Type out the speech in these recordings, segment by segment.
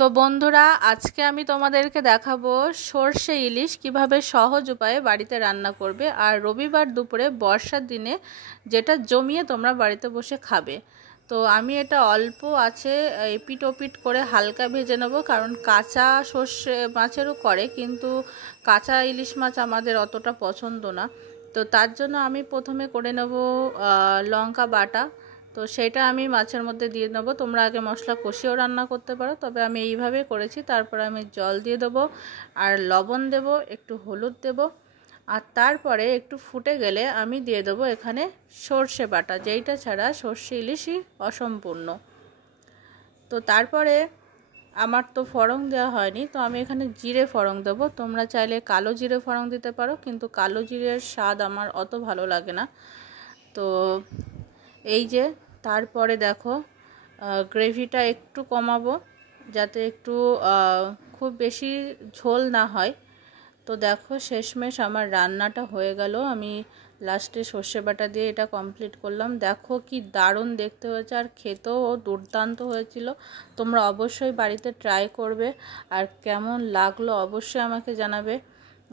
তো বন্ধুরা, আজকে আমি তোমাদেরকে দেখাবো সর্ষে ইলিশ কিভাবে সহজ উপায়ে বাড়িতে রান্না করবে আর রবিবার দুপুরে বর্ষার দিনে যেটা জমিয়ে তোমরা বাড়িতে বসে খাবে। তো আমি এটা অল্প আছে এপিট ওপিট করে হালকা ভেজে নেব, কারণ কাঁচা সর্ষে মাছেরও করে, কিন্তু কাঁচা ইলিশ মাছ আমাদের অতটা পছন্দ না। তো তার জন্য আমি প্রথমে করে নেব লঙ্কা বাটা। তো সেটা আমি মাছের মধ্যে দিয়ে নেব। তোমরা আগে মশলা কষিয়েও রান্না করতে পারো, তবে আমি এইভাবে করেছি। তারপরে আমি জল দিয়ে দেবো আর লবণ দেব, একটু হলুদ দেব, আর তারপরে একটু ফুটে গেলে আমি দিয়ে দেবো এখানে সর্ষে বাটা, যেইটা ছাড়া সর্ষে ইলিশই অসম্পূর্ণ। তো তারপরে আমার তো ফোড়ন দেওয়া হয়নি, তো আমি এখানে জিরে ফোড়ন দেবো। তোমরা চাইলে কালো জিরে ফোড়ন দিতে পারো, কিন্তু কালো জিরের স্বাদ আমার অত ভালো লাগে না। তো এই যে তারপরে দেখো গ্রেভিটা একটু কমাবো, যাতে একটু খুব বেশি ঝোল না হয়। তো দেখো শেষমেশ আমার রান্নাটা হয়ে গেল। আমি লাস্টে সর্ষে বাটা দিয়ে এটা কমপ্লিট করলাম। দেখো কি দারুণ দেখতে হয়েছে, আর খেতেও দুর্দান্ত হয়েছিল। তোমরা অবশ্যই বাড়িতে ট্রাই করবে, আর কেমন লাগলো অবশ্যই আমাকে জানাবে।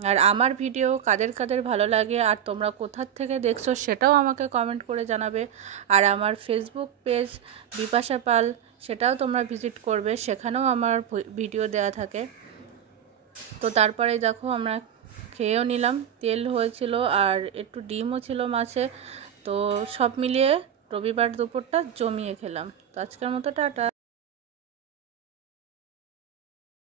আর আমার ভিডিও কাদের কাদের ভালো লাগে আর তোমরা কোথার থেকে দেখছো সেটাও আমাকে কমেন্ট করে জানাবে। আর আমার ফেসবুক পেজ বিপাশা পাল, সেটাও তোমরা ভিজিট করবে, সেখানেও আমার ভিডিও দেওয়া থাকে। তো তারপরে দেখো আমরা খেয়েও নিলাম, তেল হয়েছিল আর একটু ডিমও ছিল মাছে। তো সব মিলিয়ে রবিবার দুপুরটা জমিয়ে খেলাম। তো আজকের মতো টাটা।